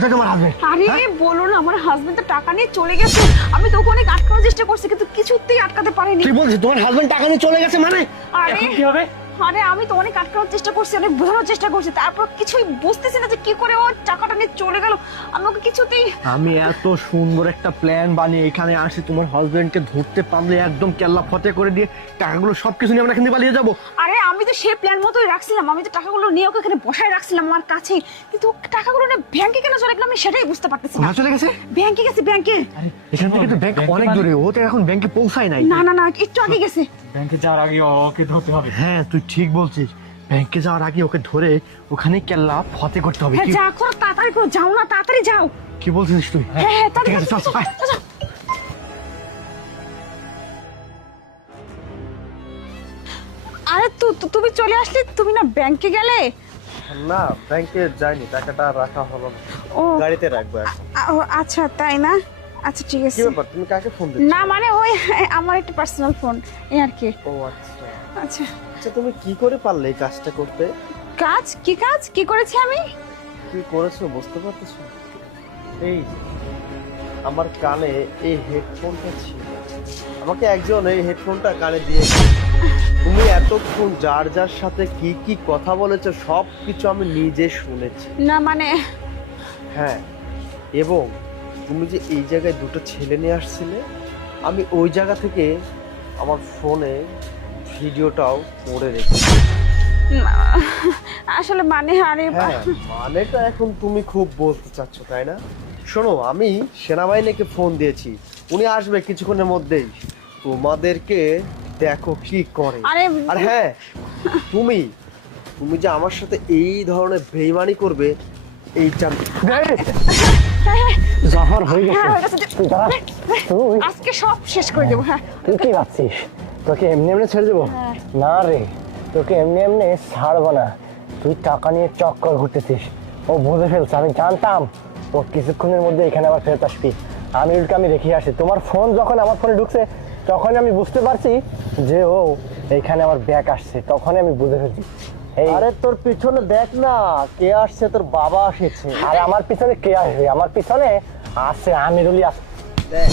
কোথায় তোমার হাজবেন্ড? আরে বলো না, আমার হাজবেন্ড তো টাকা নিয়ে চলে গেছে। আমি তো ওকে অনেক আটকানোর চেষ্টা করছি, কিন্তু কিছুতেই আটকাতে পারিনি। তুই বলছিস তোমার হাজবেন্ড টাকা নিয়ে চলে গেছে মানে? আরে এখন কি হবে? আরে আমি তো অনেক আটকানোর চেষ্টা করছি, অনেক বোঝানোর চেষ্টা করছি, তারপর কিছুই বুঝতেছি না যে কি করে ও টাকাটা নিয়ে চলে গেল। আমি ওকে কিছুতেই আমি এত সুন্দর একটা প্ল্যান বানিয়ে এখানে আসি, তোমার হাজবেন্ডকে ধরতে পারলে একদম কেল্লা ফতে করে দিয়ে টাকাগুলো সবকিছু নিয়ে আমরা এখান থেকে পালিয়ে যাবো। আরে আমি তো সেই প্ল্যান মতোই রাখছিলাম, আমি তো টাকাগুলো নিয়ে ওকে এখানে বসায় রাখছিলাম আমার কাছে, কিন্তু ও টাকাগুলো না ব্যাংকে কেন চলে গেল আমি সেটাই বুঝতে পারতেছি না। না চলে গেছে? ব্যাংকে গেছে, ব্যাংকে। এখান থেকে তো ব্যাংক অনেক দূরে, ও তো এখন ব্যাংকে পৌঁছায় নাই। না না না, একটু আগে গেছে। ব্যাংকে যাওয়ার আগে ওকে ধরতে হবে। হ্যাঁ তুই ঠিক বলছিস, ব্যাংকে যাওয়ার আগে ওকে ধরে ওখানে কেল্লা ফতে করতে হবে। হ্যাঁ কি যা করো, তাড়াতাড়ি করো, যাও না, তাড়াতাড়ি যাও। কি বলছিস তুই? হ্যাঁ হ্যাঁ ঠিক তাড়াতাড়ি আছে, চল, চল, আয়। চল, চল। আরে তুমি চলে আসলে, তুমি না ব্যাংকে গেলে? না, ব্যাংকে যাইনি, টাকাটা রাখা হলো না, ও গাড়িতে রাখবো এখন। ও, আচ্ছা তাই না, আচ্ছা ঠিক কি আছে। ব্যাপার, তুমি কাকে ফোন দিচ্ছ? না মানে ওই আমার একটা পার্সোনাল ফোন, এই আর কি। ও আচ্ছা আচ্ছা আচ্ছা, তুমি কি করে পারলে এই কাজটা করতে? কাজ কি করেছি আমি? কি করেছো বুঝতে পারতেছো? এই যে, আমার কানে এই হেডফোনটা ছিল, আমাকে একজন এই হেডফোনটা কানে দিয়ে গেছে। তুমি এতক্ষণ যার যার সাথে কি কি কথা বলেছো সব কিছু আমি নিজে শুনেছি। না মানে হ্যাঁ, এবং তুমি যে এই জায়গায় দুটো ছেলে নিয়ে আসছিলে, আমি ওই জায়গা থেকে আমার ফোনে ভিডিওটাও করে রেখেছি। না, আসলে মানে আরে হ্যাঁ, মানেটা এখন তুমি খুব বলতে চাচ্ছ তাই না? শোনো, আমি সেনাবাহিনীকে ফোন দিয়েছি, উনি আসবে কিছুক্ষণের মধ্যেই। তোমাদেরকে দেখো কি করে। আরে আর হ্যাঁ, তুমি তুমি যে আমার সাথে এই ধরনের বেইমানি করবে এই জান। জাফর হয়ে গেছে। হ্যাঁ, হয়ে গেছে। তুই দাঁড়া। তুই আজকে সব শেষ করে দেবো। হ্যাঁ তুই কি ভাবছিস তোকে এমনি এমনি ছেড়ে দেবো? হ্যাঁ। না রে, তোকে এমনি এমনি ছাড়বো না। তুই টাকা নিয়ে চক্কর ঘুরতেছিস, ও বুঝে ফেলছে। আমি জানতাম ও কিছুক্ষণের মধ্যে এখানে আবার ফেরত আসবি। আমি উল্টো আমি রেখে আসি, তোমার ফোন যখন আমার ফোনে ঢুকছে তখন আমি বুঝতে পারছি যে ও এইখানে আমার ব্যাগ আসছে, তখনই আমি বুঝে ফেলছি। আরে তোর পিছনে দেখ না, কে আসছে, তোর বাবা এসেছে। আর আমার পিছনে কে আসবে? আমার পিছনে আছে আমিরুলি আছে। দেখ,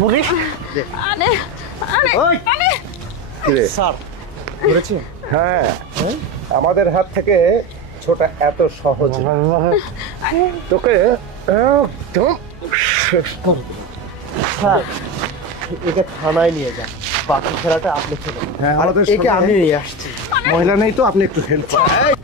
মুগি আরে আরে ওই! আরে স্যার ধরেছি। হ্যাঁ, আমাদের হাত থেকে ছোটা এত সহজ না। তোকে একদম শেষ করে দেবো। স্যার, একে থানায় নিয়ে যান, বাকি খেলাটা আপনি খেলেন। হ্যাঁ, আর আমাদের একে সঙ্গে- আমি নিয়ে আসছি। মহিলা নেই তো, আপনি একটু হেল্প করেন।